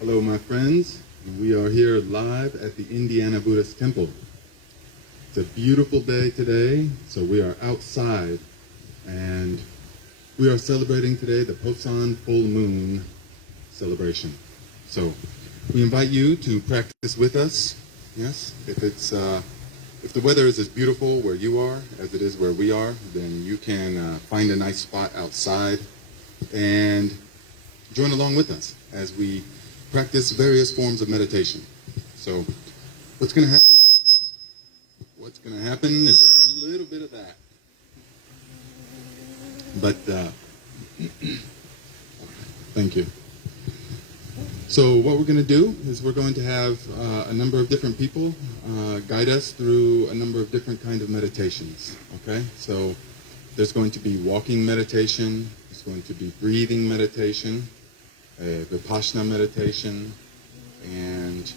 Hello, my friends. We are here live at the Indiana Buddhist Temple. It's a beautiful day today, so we are outside, and we are celebrating today the Poson full moon celebration. So we invite you to practice with us. Yes, if the weather is as beautiful where you are as it is where we are, then you can find a nice spot outside and join along with us as we practice various forms of meditation. So what's going to happen? What's going to happen is a little bit of that. But thank you. So what we're going to do is we're going to have a number of different people guide us through a number of different kind of meditations. Okay? So there's going to be walking meditation. There's going to be breathing meditation, vipassana meditation, and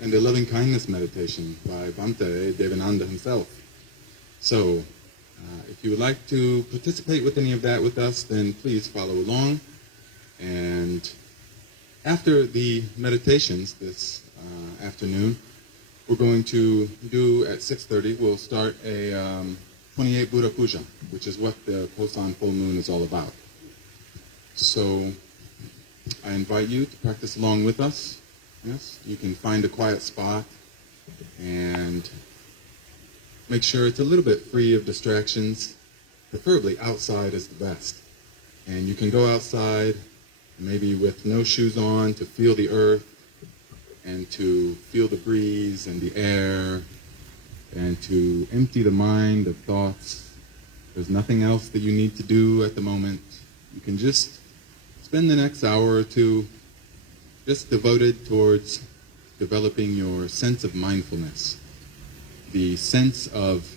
a loving kindness meditation by Bhante Devananda himself. So if you would like to participate with any of that with us, then please follow along. And after the meditations this afternoon, we're going to do at 6:30, we'll start a 28 Buddha Puja, which is what the Poson full moon is all about. So I invite you to practice along with us. Yes, you can find a quiet spot and make sure it's a little bit free of distractions. Preferably outside is the best. And you can go outside maybe with no shoes on to feel the earth and to feel the breeze and the air and to empty the mind of thoughts. There's nothing else that you need to do at the moment. You can just spend the next hour or two just devoted towards developing your sense of mindfulness, the sense of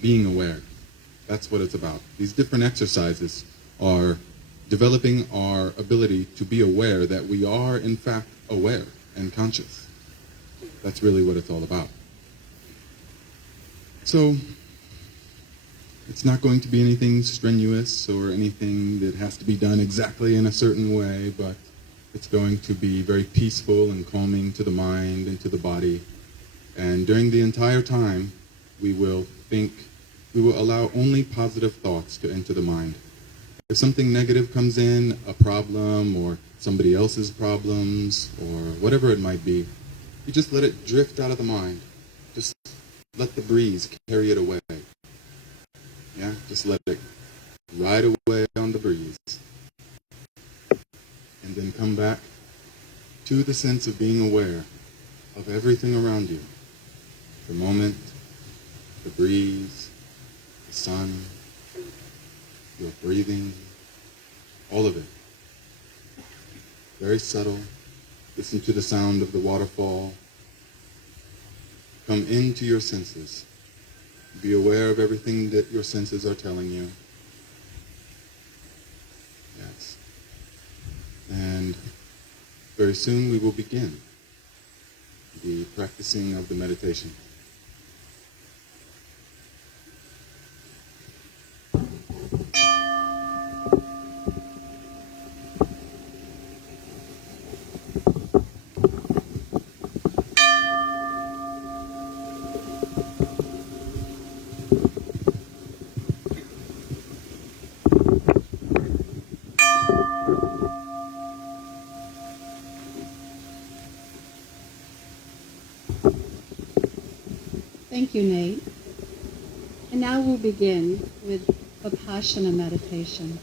being aware. That's what it's about. These different exercises are developing our ability to be aware that we are, in fact, aware and conscious. That's really what it's all about. So, it's not going to be anything strenuous or anything that has to be done exactly in a certain way, but it's going to be very peaceful and calming to the mind and to the body. And during the entire time, we will allow only positive thoughts to enter the mind. If something negative comes in, a problem or somebody else's problems or whatever it might be, you just let it drift out of the mind. Just let the breeze carry it away. Yeah, just let it ride away on the breeze. And then come back to the sense of being aware of everything around you. The moment, the breeze, the sun, your breathing, all of it. Very subtle. Listen to the sound of the waterfall. Come into your senses. Be aware of everything that your senses are telling you. Yes. And very soon we will begin the practicing of the meditation. Thank you, Nate. And now we'll begin with Vipassana meditation.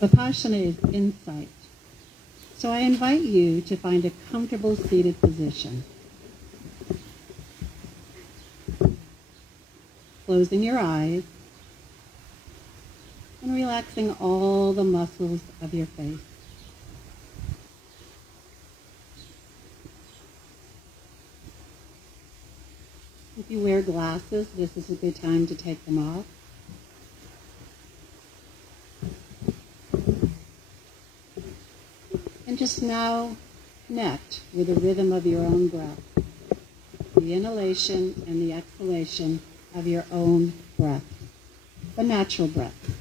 Vipassana is insight. So I invite you to find a comfortable seated position. Closing your eyes and relaxing all the muscles of your face. If you wear glasses, this is a good time to take them off. And just now connect with the rhythm of your own breath, the inhalation and the exhalation of your own breath, the natural breath.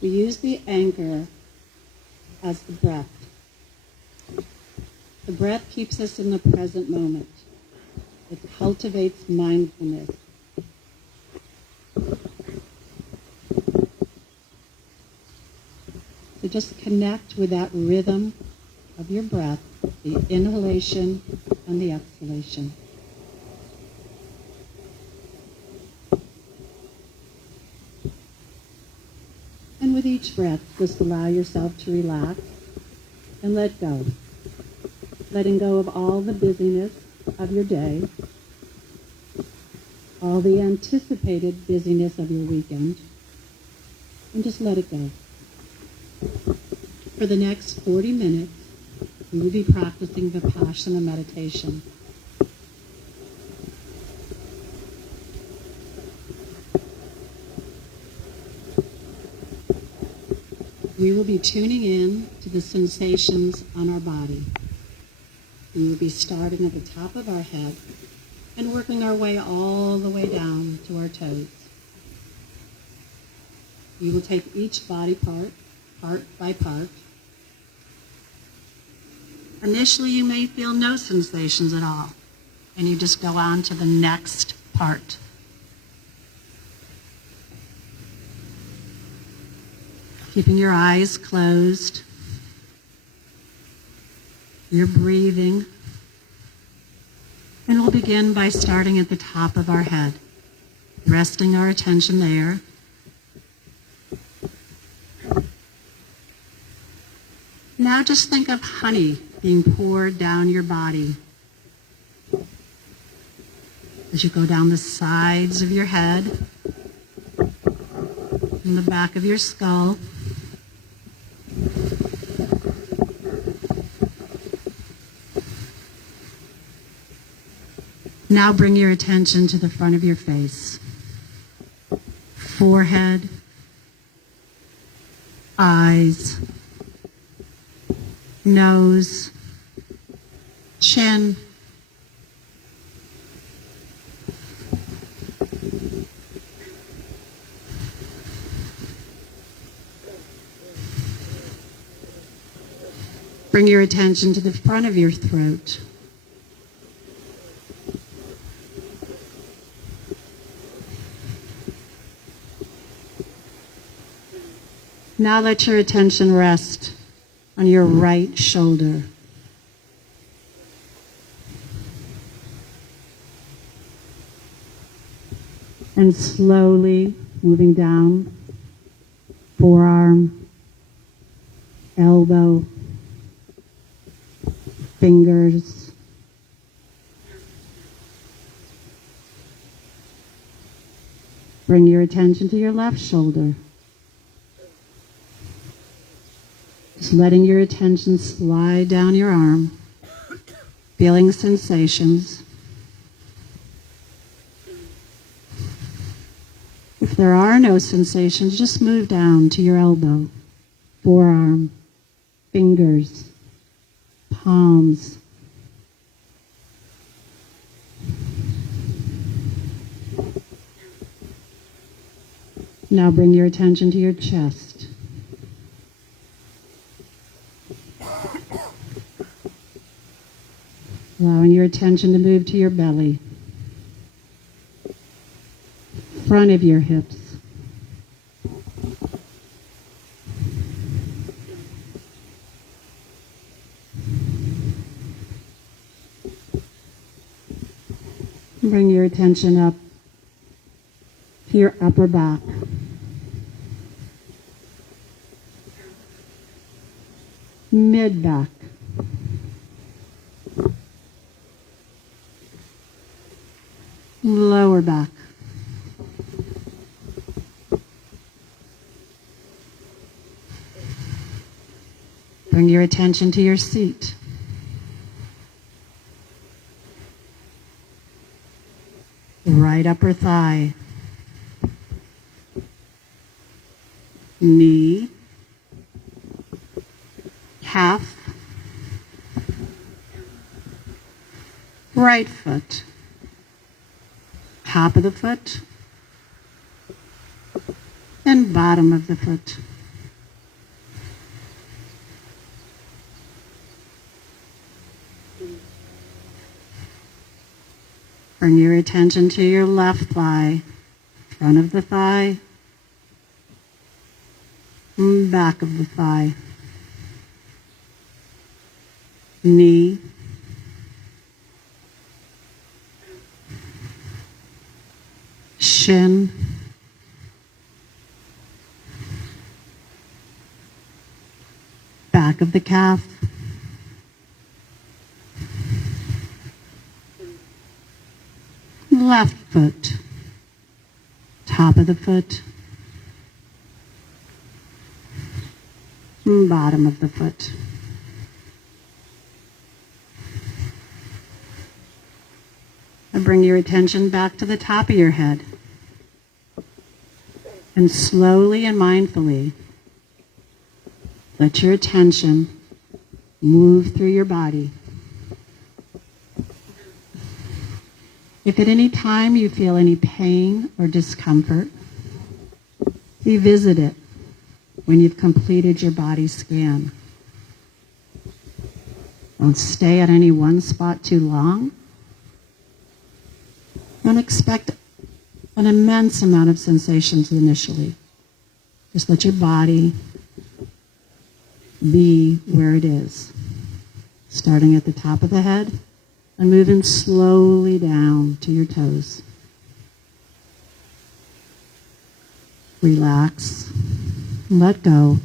We use the anchor as the breath. The breath keeps us in the present moment. It cultivates mindfulness. So just connect with that rhythm of your breath, the inhalation and the exhalation. And with each breath, just allow yourself to relax and let go. Letting go of all the busyness of your day, all the anticipated busyness of your weekend, and just let it go. For the next 40 minutes, we will be practicing Vipassana meditation. We will be tuning in to the sensations on our body. We will be starting at the top of our head and working our way all the way down to our toes. You will take each body part by part. Initially, you may feel no sensations at all, and you just go on to the next part. Keeping your eyes closed, you're breathing, and we'll begin by starting at the top of our head, resting our attention there. Now just think of honey being poured down your body. As you go down the sides of your head, in the back of your skull, now bring your attention to the front of your face, forehead, eyes, nose, chin, bring your attention to the front of your throat. Now let your attention rest on your right shoulder. And slowly moving down, forearm, elbow, fingers, bring your attention to your left shoulder. Just letting your attention slide down your arm, feeling sensations. If there are no sensations, just move down to your elbow, forearm, fingers, palms. Now bring your attention to your chest. Allowing your attention to move to your belly, front of your hips, bring your attention up to your upper back, mid back, lower back, bring your attention to your seat, right upper thigh, knee, calf, right foot, top of the foot, and bottom of the foot. Bring your attention to your left thigh, front of the thigh, and back of the thigh, knee, shin, back of the calf, left foot, top of the foot, and bottom of the foot. And bring your attention back to the top of your head. And slowly and mindfully, let your attention move through your body. If at any time you feel any pain or discomfort, revisit it when you've completed your body scan. Don't stay at any one spot too long. Don't expect an immense amount of sensations initially. Just let your body be where it is, starting at the top of the head and moving slowly down to your toes. Relax, let go.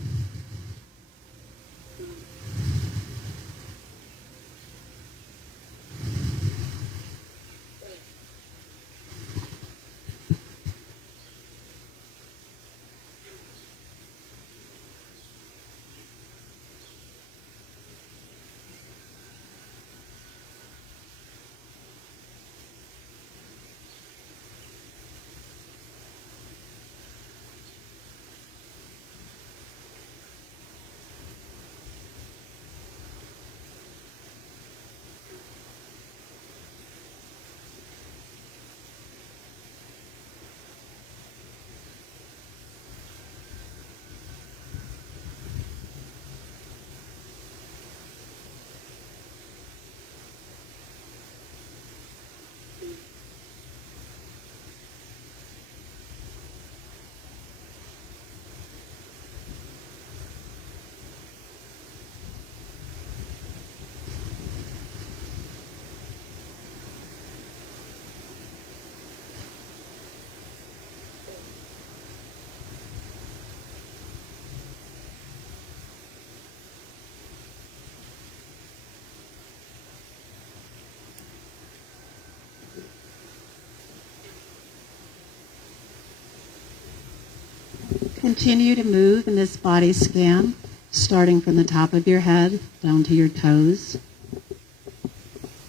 Continue to move in this body scan, starting from the top of your head down to your toes.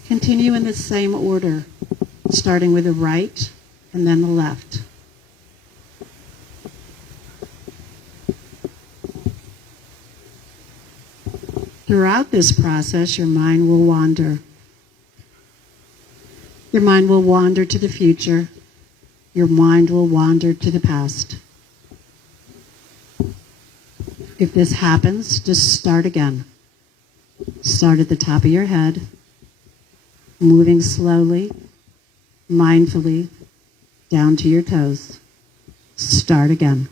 Continue in the same order, starting with the right and then the left. Throughout this process, your mind will wander. Your mind will wander to the future. Your mind will wander to the past. If this happens, just start again. Start at the top of your head, moving slowly, mindfully, down to your toes. Start again.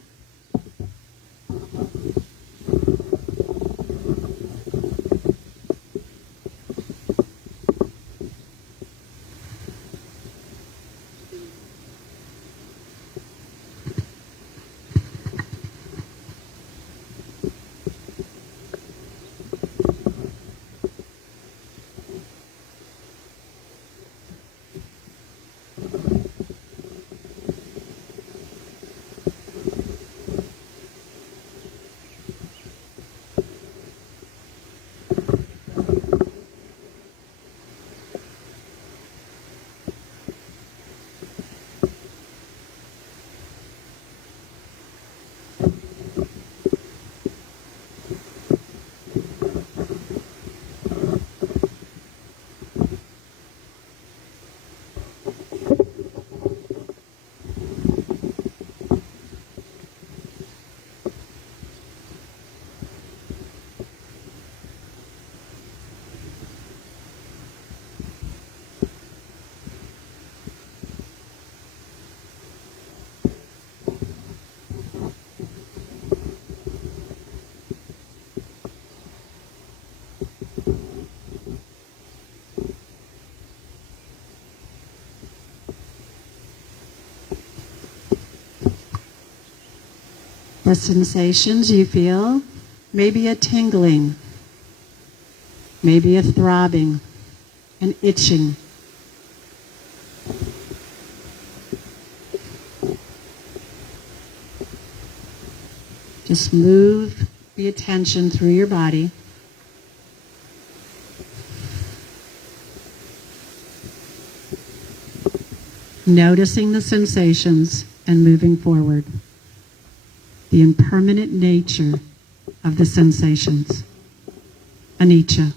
the sensations you feel, maybe a tingling, maybe a throbbing, an itching. Just move the attention through your body. Noticing the sensations and moving forward. The impermanent nature of the sensations. Anicca.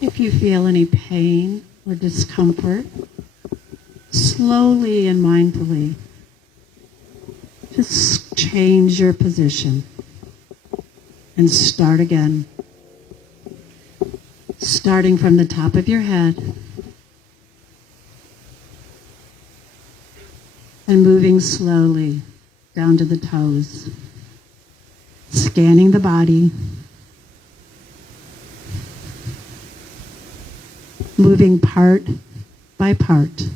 If you feel any pain or discomfort, slowly and mindfully, just change your position and start again. Starting from the top of your head and moving slowly down to the toes, scanning the body, moving part by part.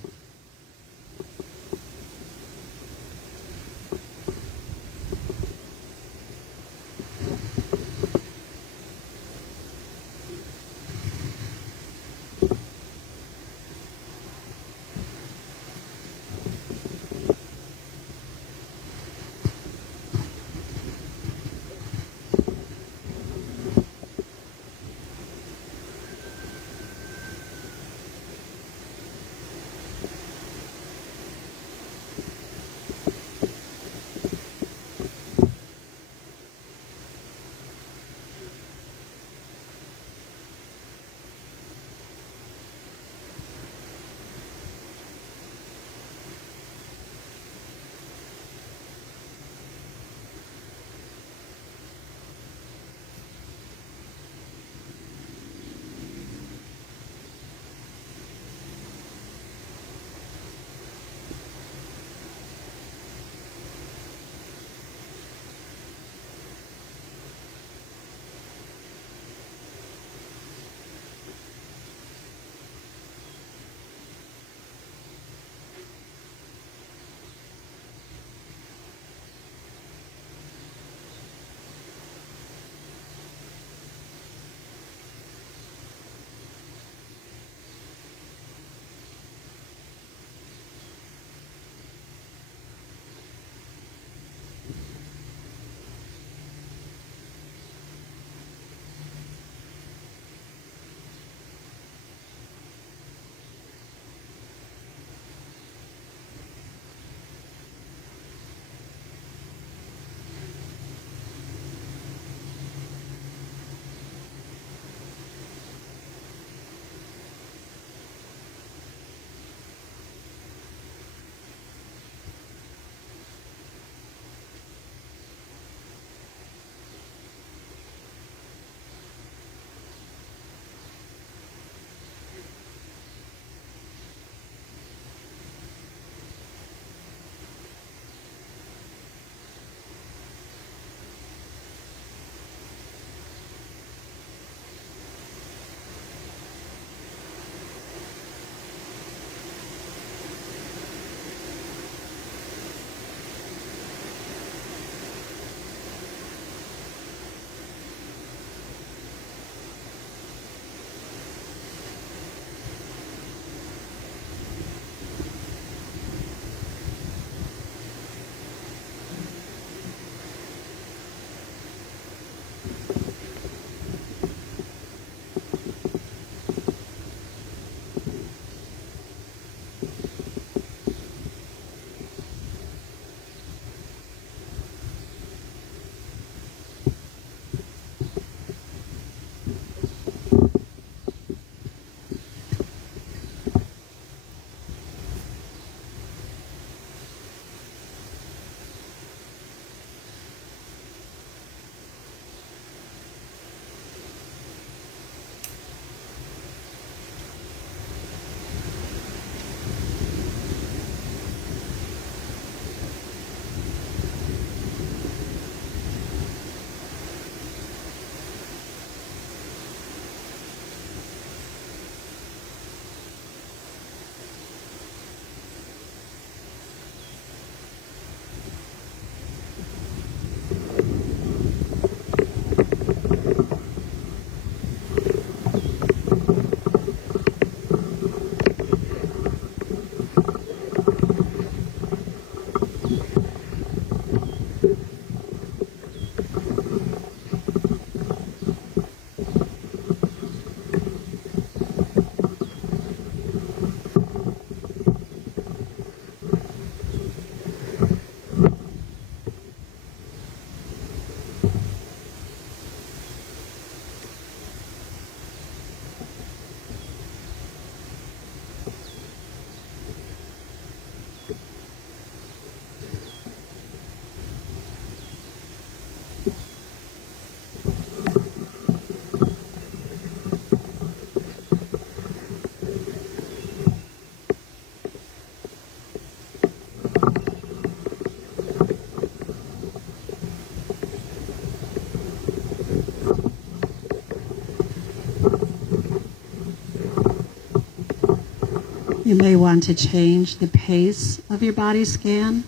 You may want to change the pace of your body scan.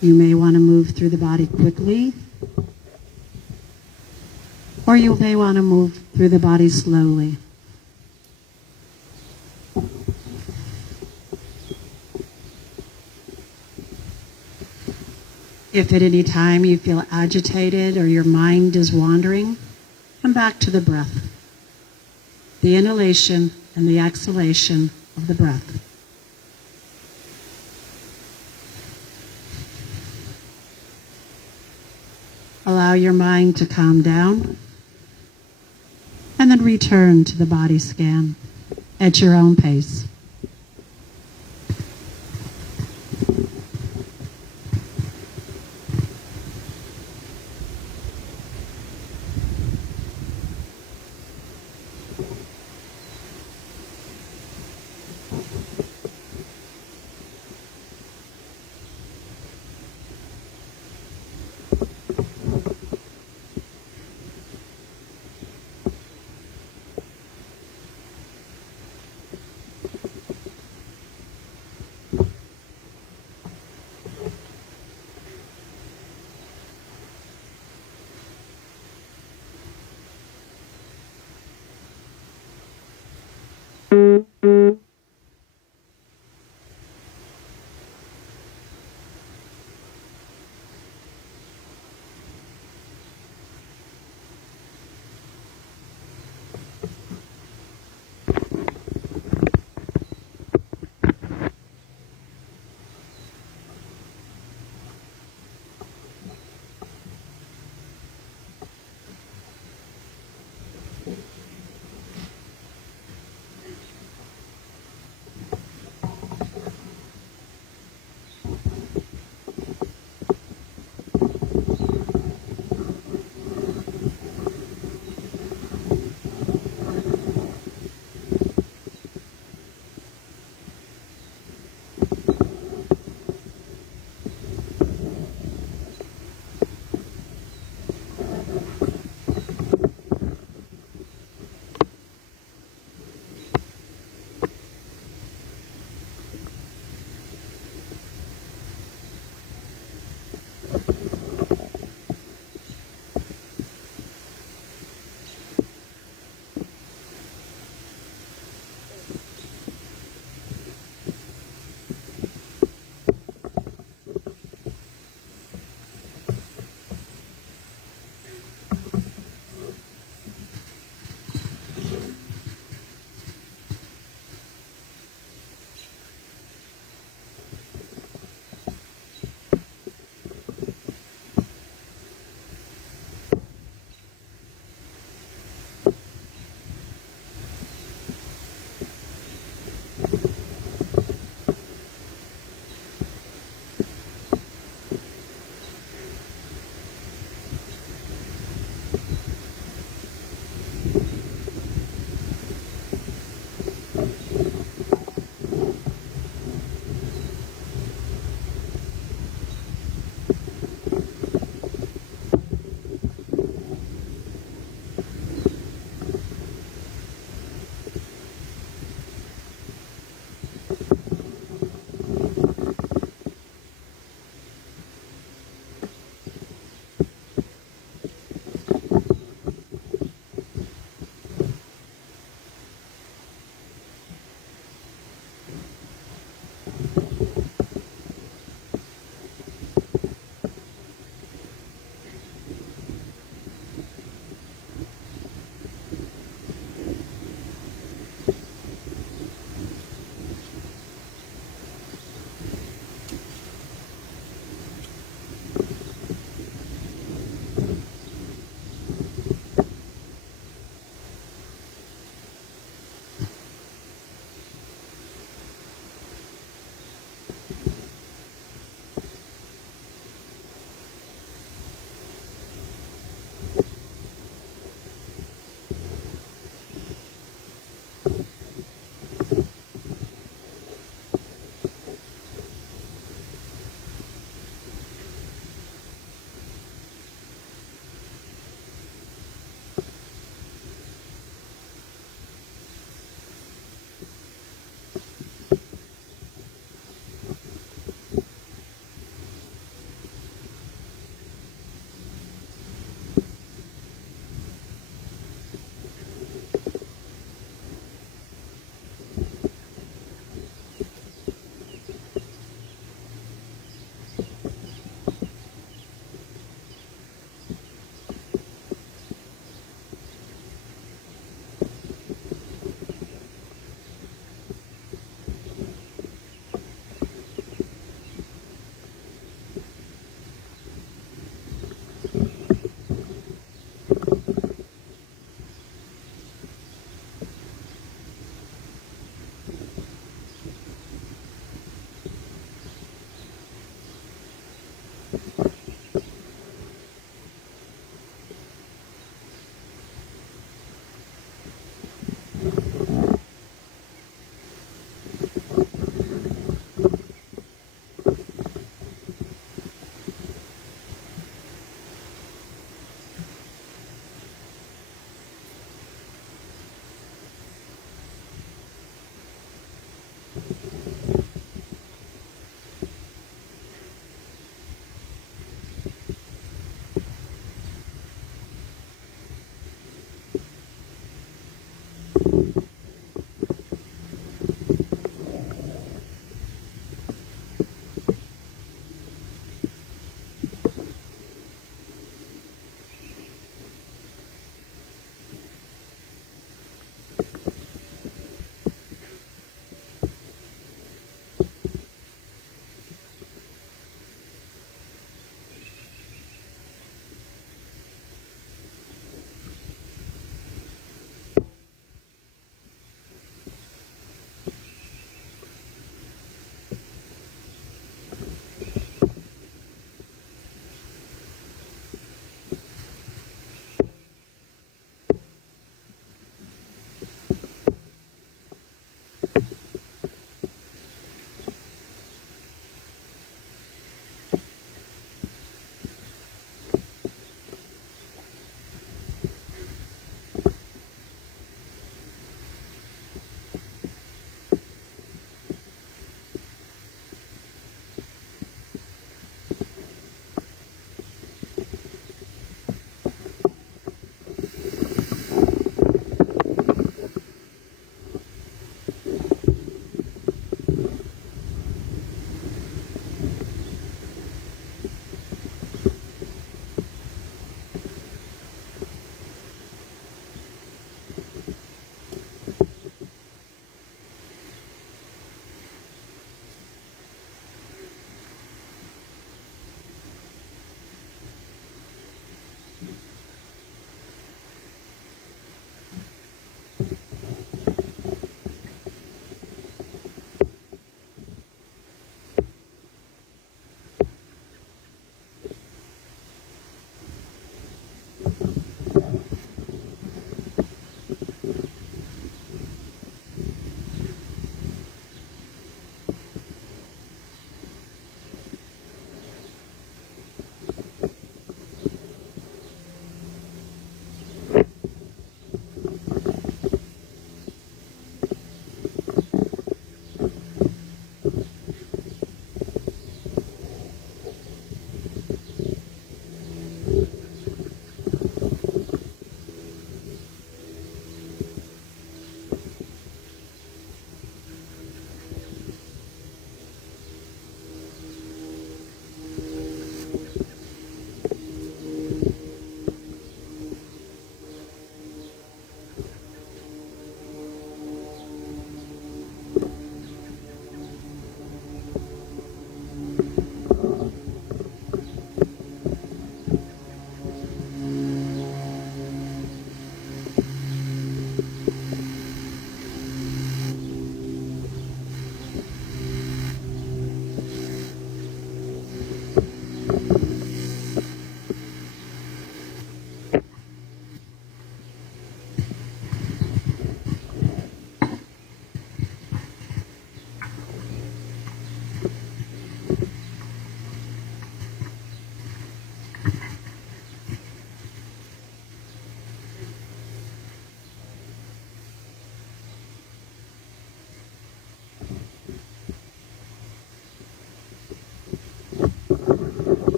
You may want to move through the body quickly, or you may want to move through the body slowly. If at any time you feel agitated or your mind is wandering, come back to the breath, the inhalation and the exhalation of the breath. Allow your mind to calm down and then return to the body scan at your own pace.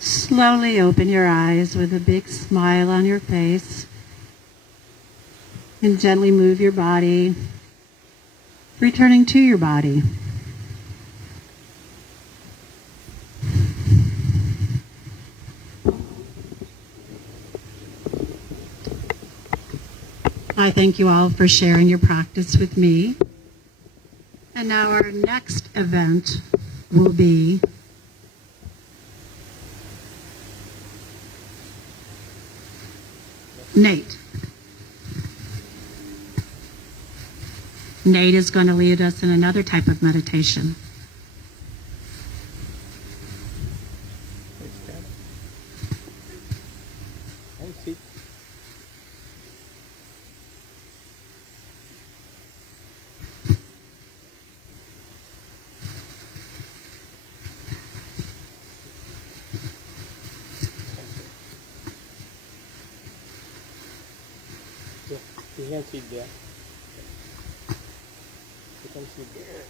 Slowly open your eyes with a big smile on your face and gently move your body, returning to your body. I thank you all for sharing your practice with me. And now our next event will be Nate. Nate is going to lead us in another type of meditation. You can sit there. You can sit there.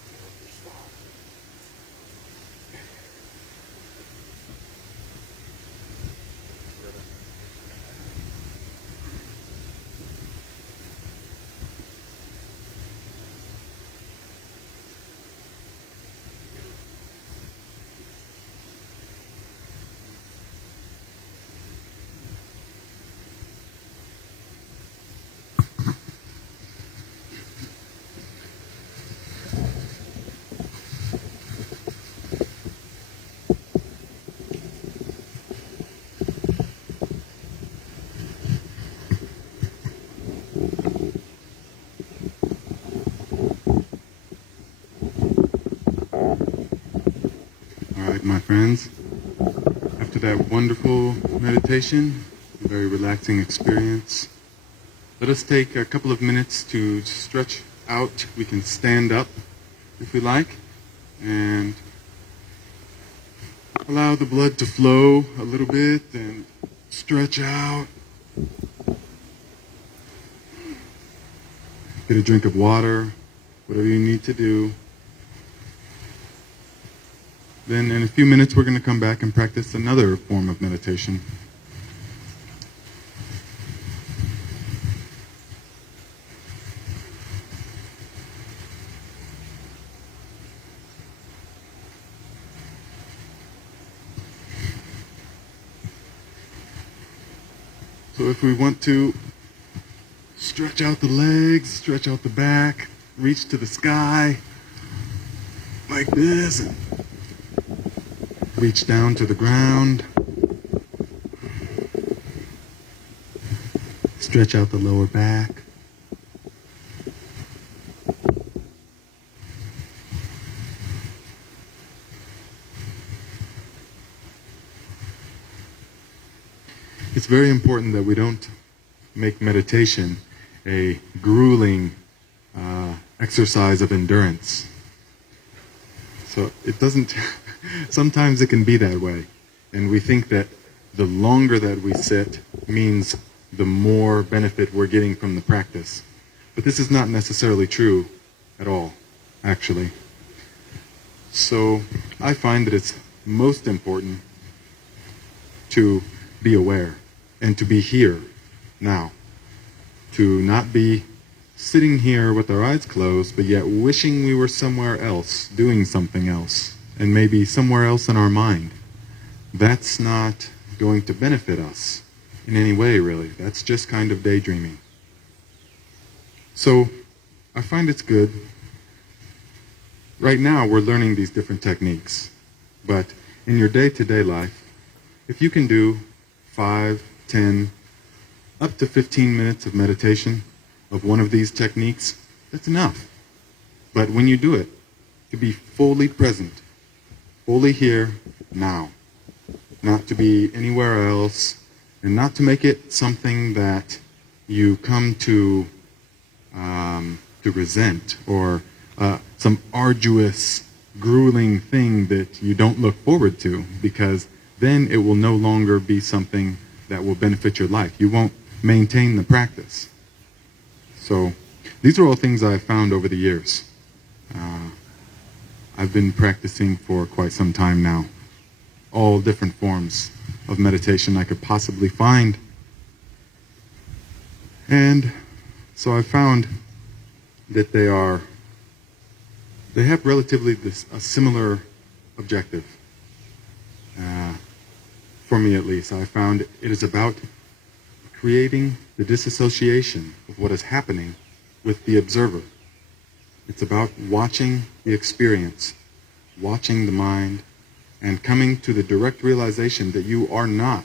All right, my friends, after that wonderful meditation, a very relaxing experience, let us take a couple of minutes to stretch out. We can stand up if we like, and allow the blood to flow a little bit and stretch out. Get a drink of water, whatever you need to do. Then in a few minutes we're going to come back and practice another form of meditation. So if we want to stretch out the legs, stretch out the back, reach to the sky like this, and reach down to the ground. Stretch out the lower back. It's very important that we don't make meditation a grueling exercise of endurance. So it doesn't, sometimes it can be that way. And we think that the longer that we sit means the more benefit we're getting from the practice. But this is not necessarily true at all, actually. So I find that it's most important to be aware and to be here now. To not be sitting here with our eyes closed, but yet wishing we were somewhere else, doing something else, and maybe somewhere else in our mind. That's not going to benefit us in any way, really. That's just kind of daydreaming. So I find it's good right now we're learning these different techniques, but in your day-to-day life, if you can do 5, 10, up to 15 minutes of meditation of one of these techniques, that's enough. But when you do it, to be fully present, fully here, now. Not to be anywhere else, and not to make it something that you come to resent, or some arduous, grueling thing that you don't look forward to, because then it will no longer be something that will benefit your life. You won't maintain the practice. So these are all things I've found over the years. I've been practicing for quite some time now. All different forms of meditation I could possibly find. And so I found that they have relatively a similar objective. For me at least, I found it is about creating the disassociation of what is happening with the observer. It's about watching the experience, watching the mind, and coming to the direct realization that you are not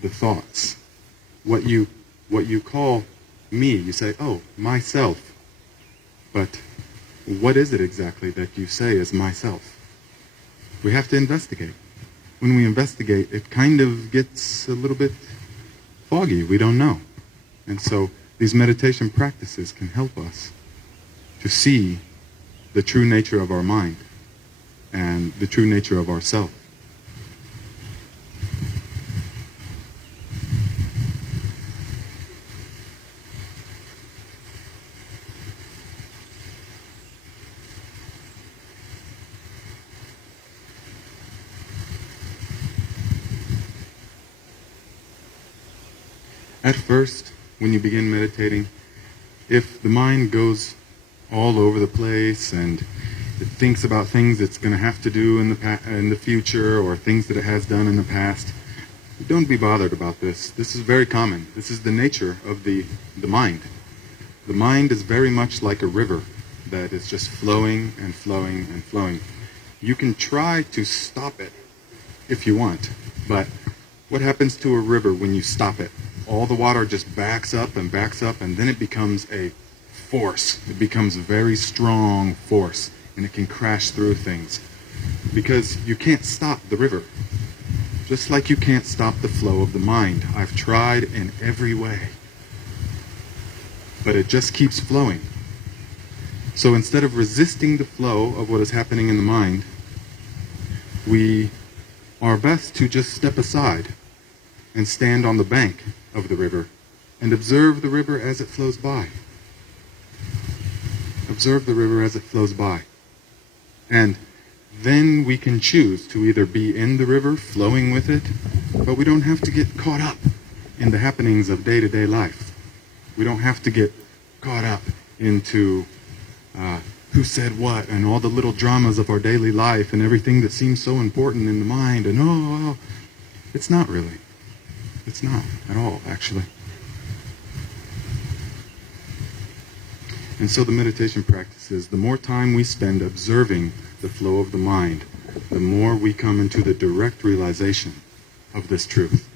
the thoughts. What you call me, you say, oh, myself. But what is it exactly that you say is myself? We have to investigate. When we investigate, it kind of gets a little bit foggy. We don't know. And so these meditation practices can help us to see the true nature of our mind and the true nature of ourself. At first, when you begin meditating, if the mind goes all over the place and it thinks about things it's going to have to do in the future, or things that it has done in the past, don't be bothered about this. This is very common. This is the nature of the mind. The mind is very much like a river that is just flowing and flowing and flowing. You can try to stop it if you want, but what happens to a river when you stop it? All the water just backs up, and then it becomes a force. It becomes a very strong force, and it can crash through things. Because you can't stop the river. Just like you can't stop the flow of the mind. I've tried in every way. But it just keeps flowing. So instead of resisting the flow of what is happening in the mind, we are best to just step aside and stand on the bank of the river and observe the river as it flows by. Observe the river as it flows by. And then we can choose to either be in the river, flowing with it, but we don't have to get caught up in the happenings of day-to-day life. We don't have to get caught up into who said what and all the little dramas of our daily life and everything that seems so important in the mind. And it's not really. It's not at all, actually. And so the meditation practices, the more time we spend observing the flow of the mind, the more we come into the direct realization of this truth.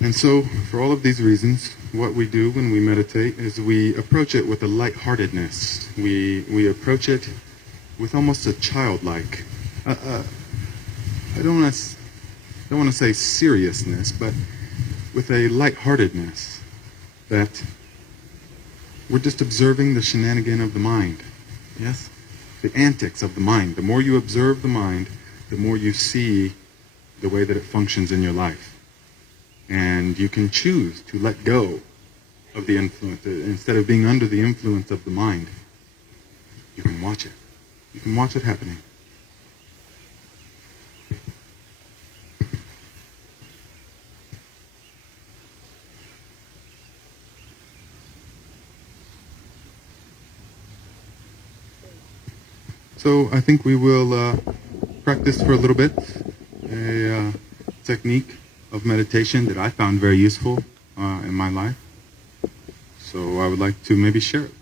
And so, for all of these reasons, what we do when we meditate is we approach it with a lightheartedness. We approach it with almost a childlike, I don't want to say seriousness, but with a lightheartedness, that we're just observing the shenanigan of the mind. Yes? The antics of the mind. The more you observe the mind, the more you see the way that it functions in your life. And you can choose to let go of the influence. Instead of being under the influence of the mind, you can watch it. You can watch it happening. So I think we will practice for a little bit a technique of meditation that I found very useful in my life. So I would like to maybe share it.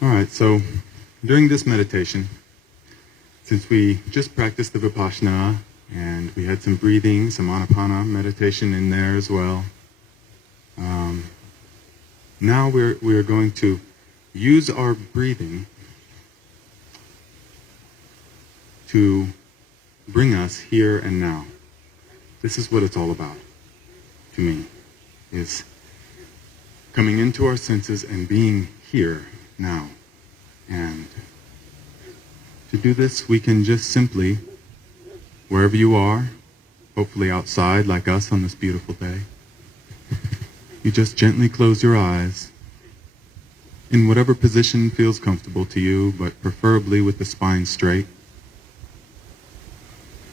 All right, so during this meditation, since we just practiced the Vipassana and we had some breathing, some Anapana meditation in there as well, now we're going to use our breathing to bring us here and now. This is what it's all about, to me, is coming into our senses and being here now. And to do this, we can just simply, wherever you are, hopefully outside like us on this beautiful day, you just gently close your eyes in whatever position feels comfortable to you, but preferably with the spine straight.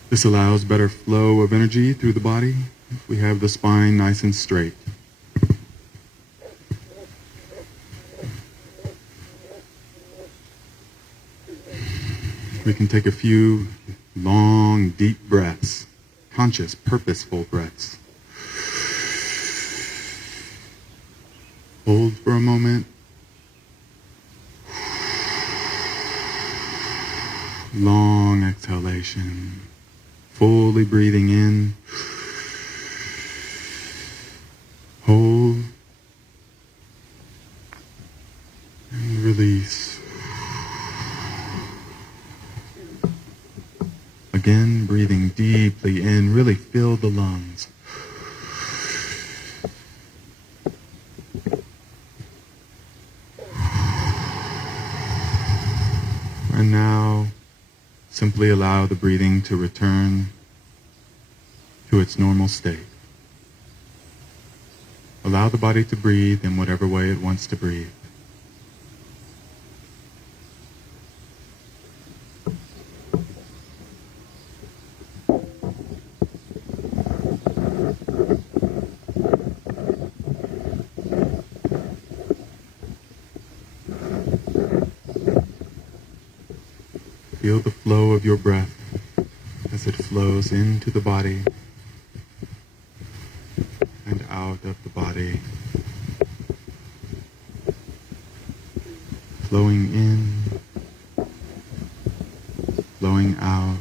This allows better flow of energy through the body if we have the spine nice and straight. We can take a few long, deep breaths, conscious, purposeful breaths. Hold for a moment. Long exhalation. Fully breathing in. Hold. And release. Again, breathing deeply in. Really fill the lungs. And now, simply allow the breathing to return to its normal state. Allow the body to breathe in whatever way it wants to breathe. Feel the flow of your breath as it flows into the body and out of the body. Flowing in, flowing out.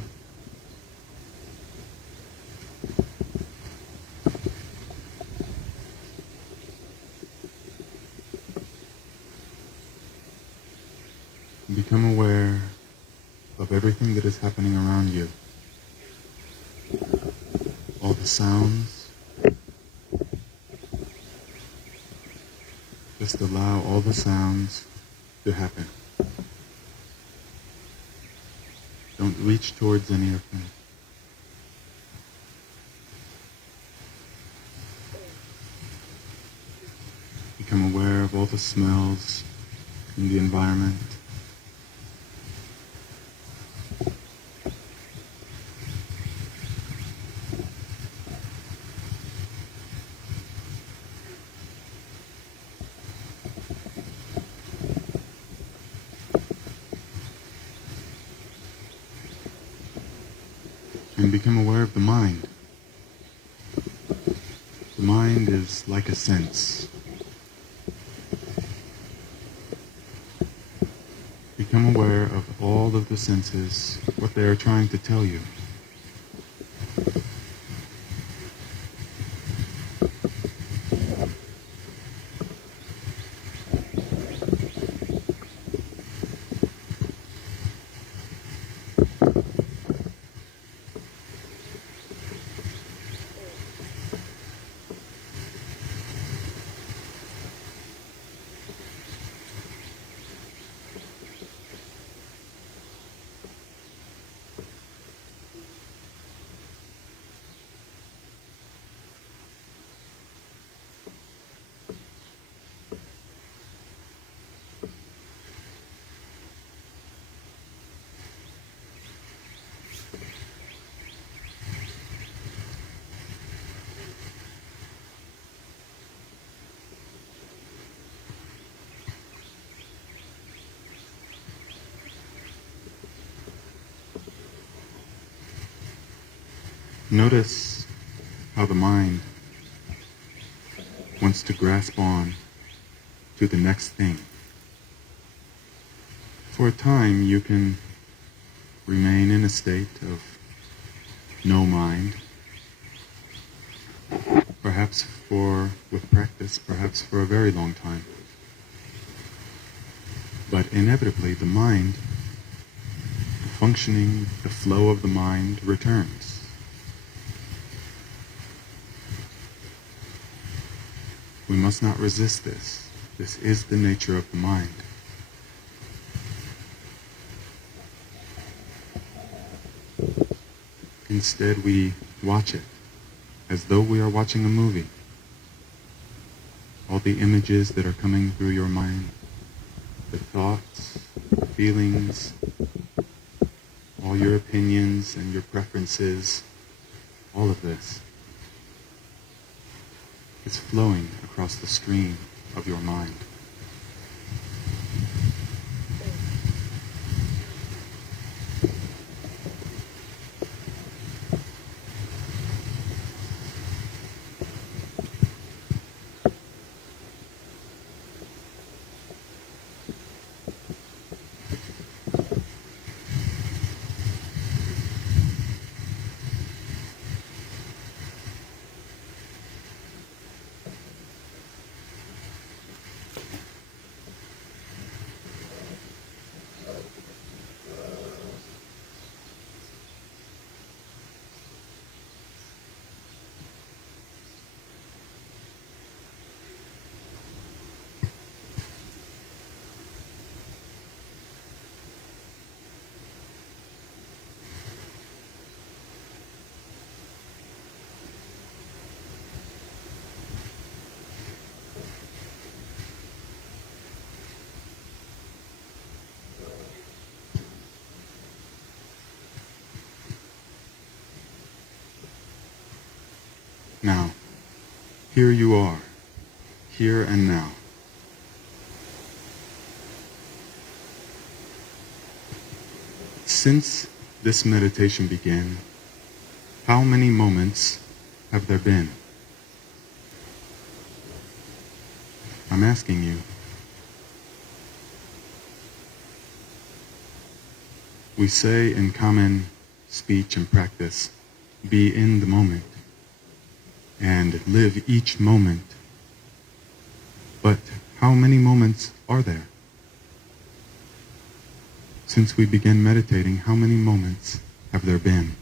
Become aware of everything that is happening around you. All the sounds. Just allow all the sounds to happen. Don't reach towards any of them. Become aware of all the smells in the environment. And become aware of the mind. The mind is like a sense. Become aware of all of the senses, what they are trying to tell you. Notice how the mind wants to grasp on to the next thing. For a time, you can remain in a state of no mind, perhaps with practice, perhaps for a very long time. But inevitably, the mind, the functioning, the flow of the mind returns. We must not resist this. This is the nature of the mind. Instead, we watch it as though we are watching a movie. All the images that are coming through your mind, the thoughts, the feelings, all your opinions and your preferences, all of this is flowing across the stream of your mind. Now, here you are, here and now. Since this meditation began, how many moments have there been? I'm asking you. We say in common speech and practice, be in the moment and live each moment. But how many moments are there? Since we began meditating, how many moments have there been?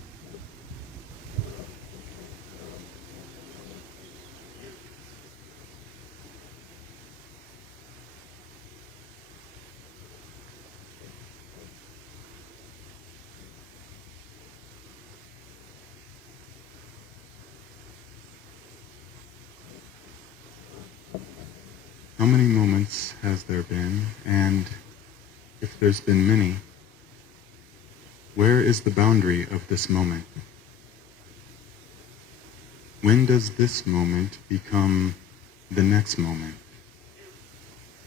How many moments has there been? And if there's been many, where is the boundary of this moment? When does this moment become the next moment?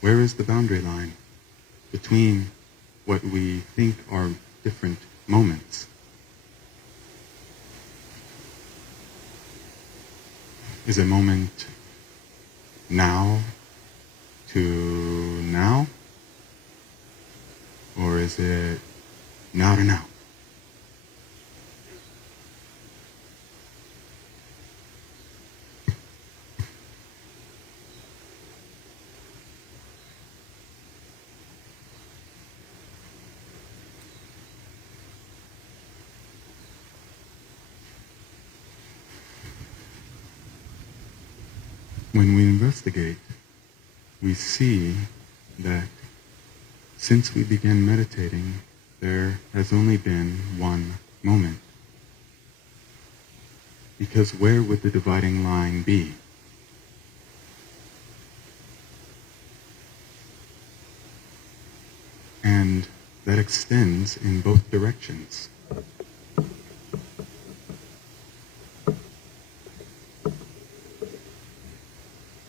Where is the boundary line between what we think are different moments? Is a moment now to now? Or is it now to now? When we investigate, we see that since we began meditating, there has only been one moment. Because where would the dividing line be? And that extends in both directions.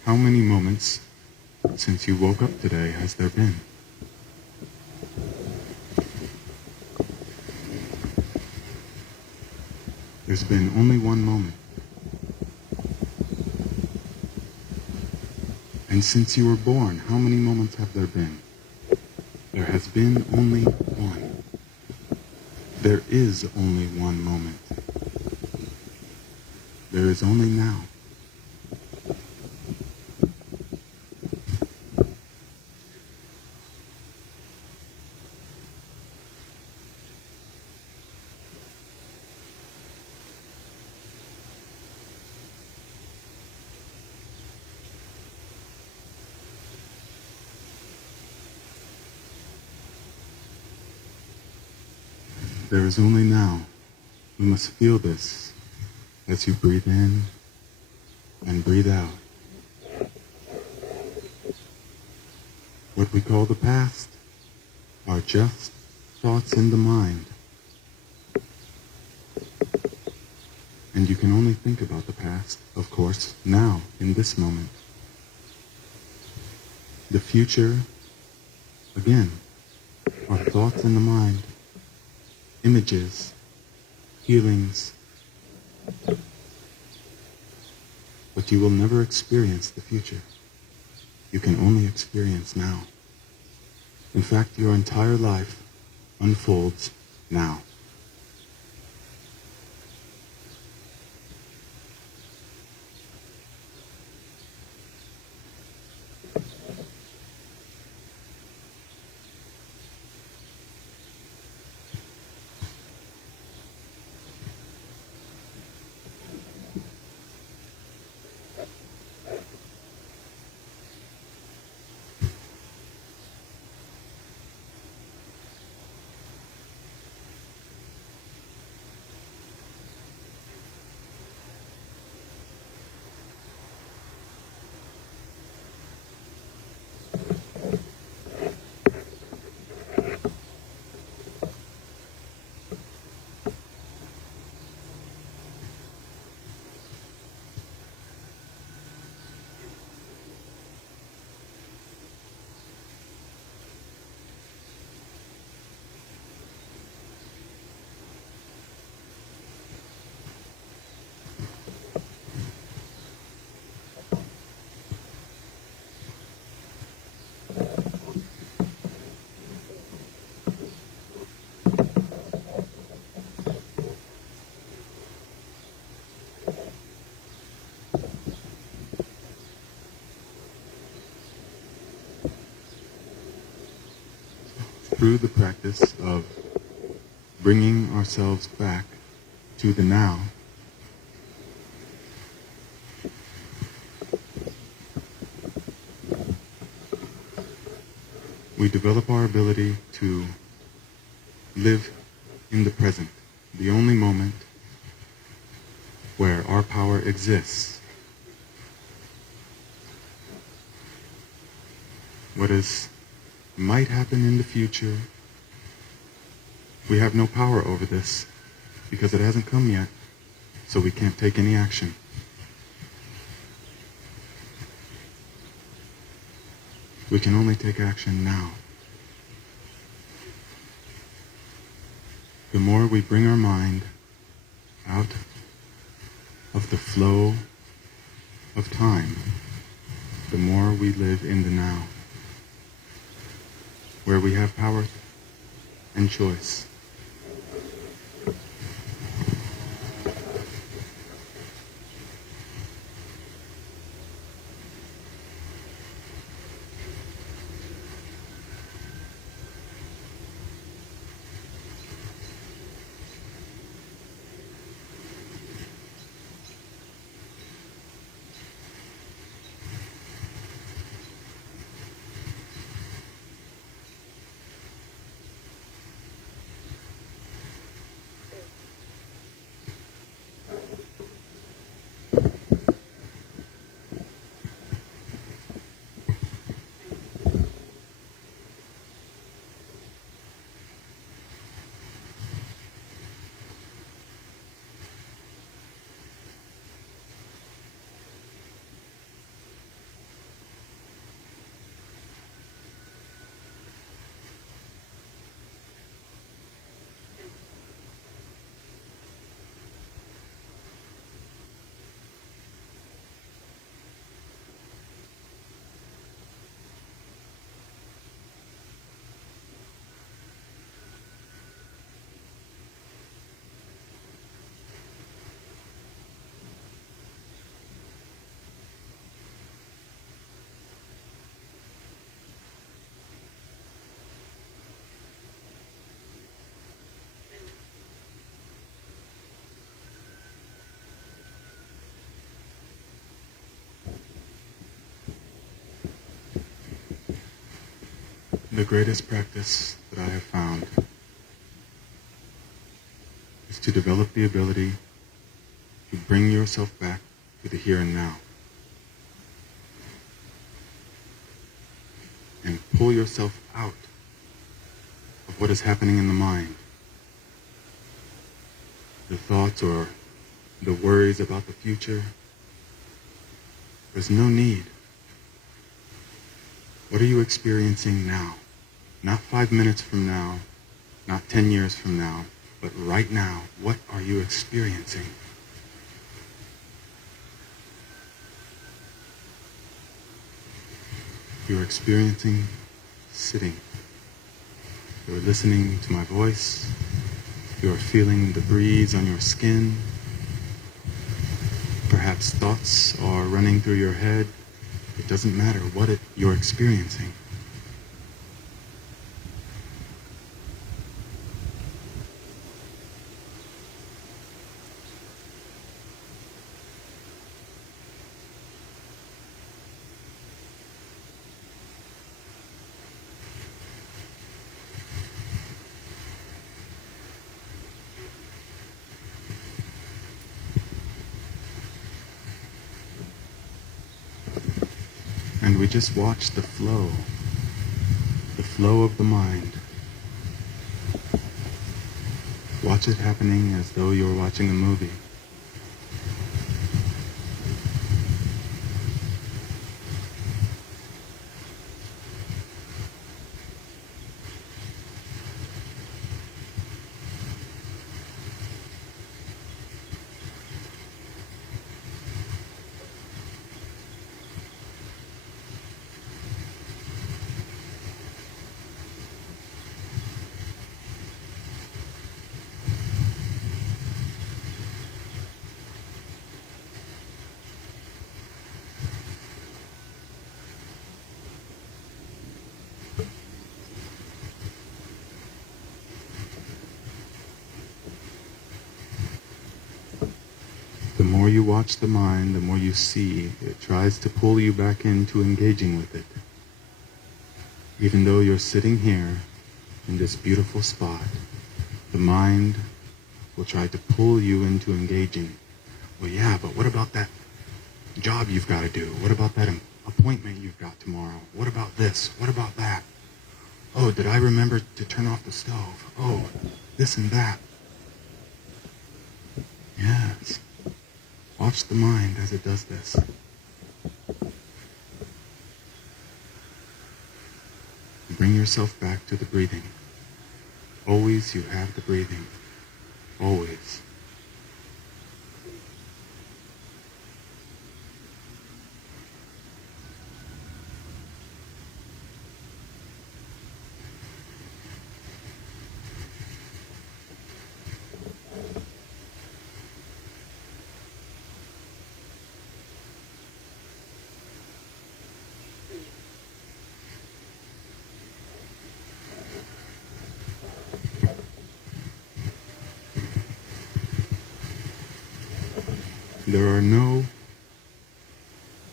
How many moments since you woke up today has there been? There's been only one moment. And since you were born, how many moments have there been? There has been only one. There is only one moment. There is only now. There is only now. You must feel this as you breathe in and breathe out. What we call the past are just thoughts in the mind. And you can only think about the past, of course, now, in this moment. The future, again, are thoughts in the mind. Images, feelings, but you will never experience the future. You can only experience now. In fact, your entire life unfolds now. Through the practice of bringing ourselves back to the now, we develop our ability to live in the present, the only moment where our power exists. What might happen in the future, we have no power over this because it hasn't come yet, so we can't take any action. We can only take action now. The more we bring our mind out of the flow of time, the more we live in the now, where we have power and choice. The greatest practice that I have found is to develop the ability to bring yourself back to the here and now and pull yourself out of what is happening in the mind, the thoughts or the worries about the future. There's no need. What are you experiencing now? Not 5 minutes from now, not 10 years from now, but right now, what are you experiencing? You're experiencing sitting. You're listening to my voice. You're feeling the breeze on your skin. Perhaps thoughts are running through your head. It doesn't matter what you're experiencing. And we just watch the flow of the mind. Watch it happening as though you're watching a movie. The more you watch the mind, the more you see it tries to pull you back into engaging with it. Even though you're sitting here in this beautiful spot, the mind will try to pull you into engaging. Well, yeah, but what about that job you've got to do? What about that appointment you've got tomorrow? What about this? What about that? Oh, did I remember to turn off the stove? Oh, this and that. Yes. Watch the mind as it does this. Bring yourself back to the breathing. Always you have the breathing. Always.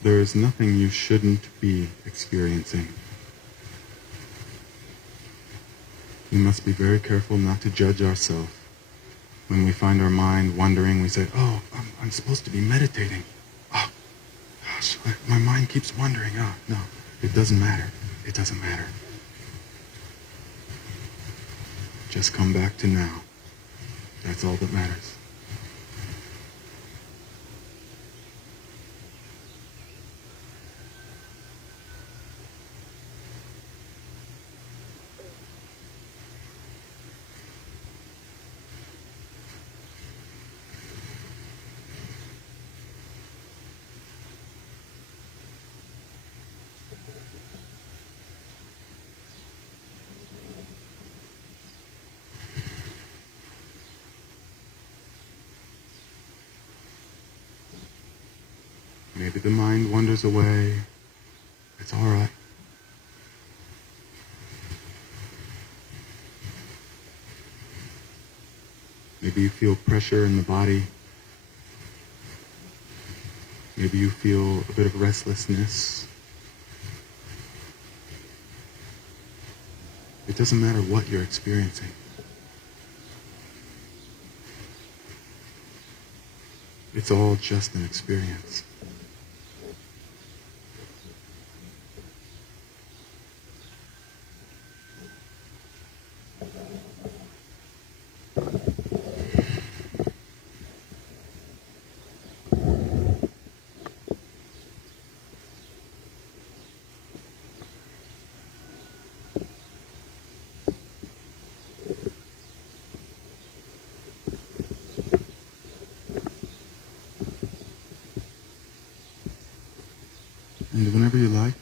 There is nothing you shouldn't be experiencing. We must be very careful not to judge ourselves. When we find our mind wandering, we say, oh, I'm supposed to be meditating. Oh, gosh, my mind keeps wandering. Oh, no, it doesn't matter. It doesn't matter. Just come back to now. That's all that matters. Maybe the mind wanders away. It's all right. Maybe you feel pressure in the body. Maybe you feel a bit of restlessness. It doesn't matter what you're experiencing. It's all just an experience. And whenever you like,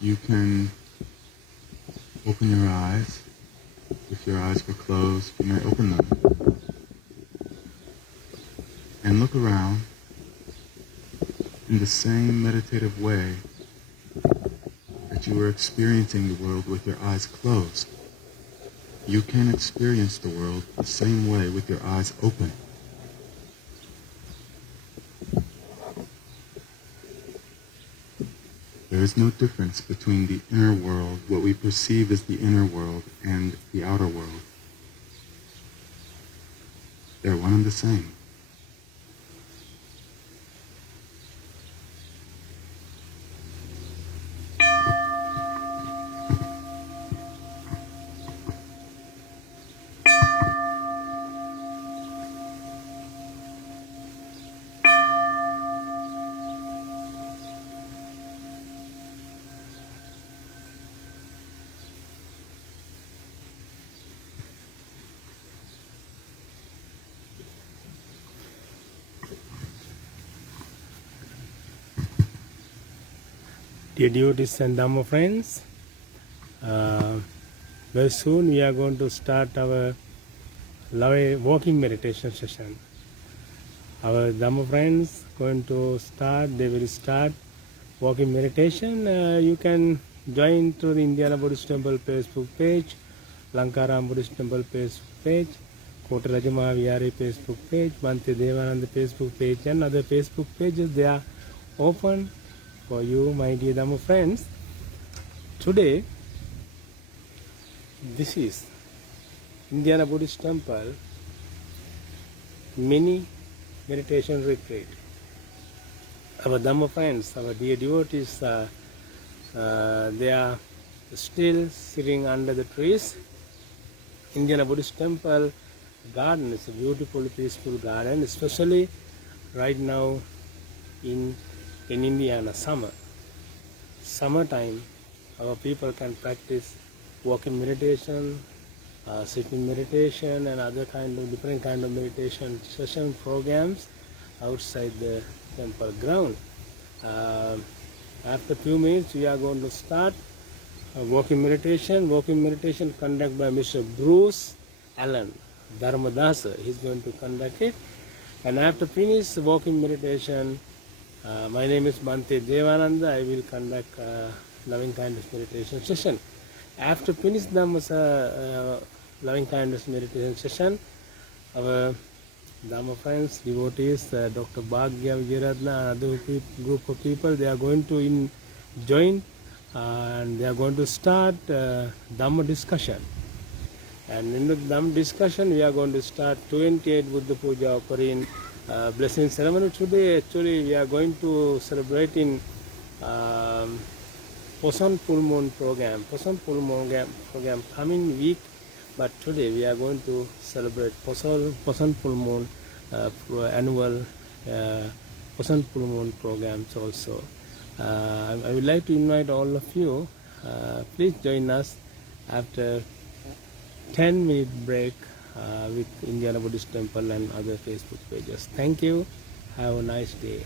you can open your eyes. If your eyes were closed, you may open them. And look around in the same meditative way that you were experiencing the world with your eyes closed. You can experience the world the same way with your eyes open. There is no difference between the inner world, what we perceive as the inner world, and the outer world. They're one and the same. Dear devotees and Dhamma friends, very soon we are going to start our walking meditation session. Our Dhamma friends going to start, they will start walking meditation. You can join through the Indiana Buddhist Temple Facebook page, Lankaram Buddhist Temple Facebook page, Kota Rajama Vihari Facebook page, Bhante Devananda Facebook page, and other Facebook pages. They are open for you, my dear Dhamma friends. Today, this is Indiana Buddhist Temple mini meditation retreat. Our Dhamma friends, our dear devotees, they are still sitting under the trees. Indiana Buddhist Temple garden is a beautiful, peaceful garden, especially right now in Indiana summertime. Our people can practice walking meditation, sitting meditation, and other different kind of meditation session programs outside the temple ground. After a few minutes, we are going to start walking meditation. Walking meditation conducted by Mr. Bruce Allen Dharmadasa. He's going to conduct it. And after finish walking meditation, my name is Bhante Devananda. I will conduct loving kindness meditation session. After finish the loving kindness meditation session, our Dhamma friends, devotees, Dr. Bhagya Vijayaratna and other group of people, they are going to join and they are going to start Dhamma discussion. And in the Dhamma discussion, we are going to start 28 Buddha Puja offering blessing ceremony. Today, actually, we are going to celebrate in Poson full moon program. Poson full moon program coming week, but today we are going to celebrate Poson full moon annual Poson full moon programs also. I would like to invite all of you. Please join us after 10-minute break with Indiana Buddhist Temple and other Facebook pages. Thank you. Have a nice day.